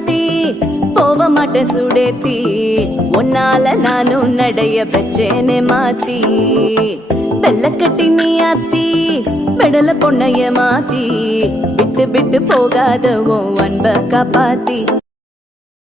மாத்தி போக மாட்டேன் சுடேத்தி உன்னால நானும் நடைய பெச்சேனே மாத்தி வெள்ளக்கட்டி நீ ஆத்தி பெடல பொண்ணைய மாத்தி விட்டு விட்டு போகாத உன் அன்ப காப்பாத்தி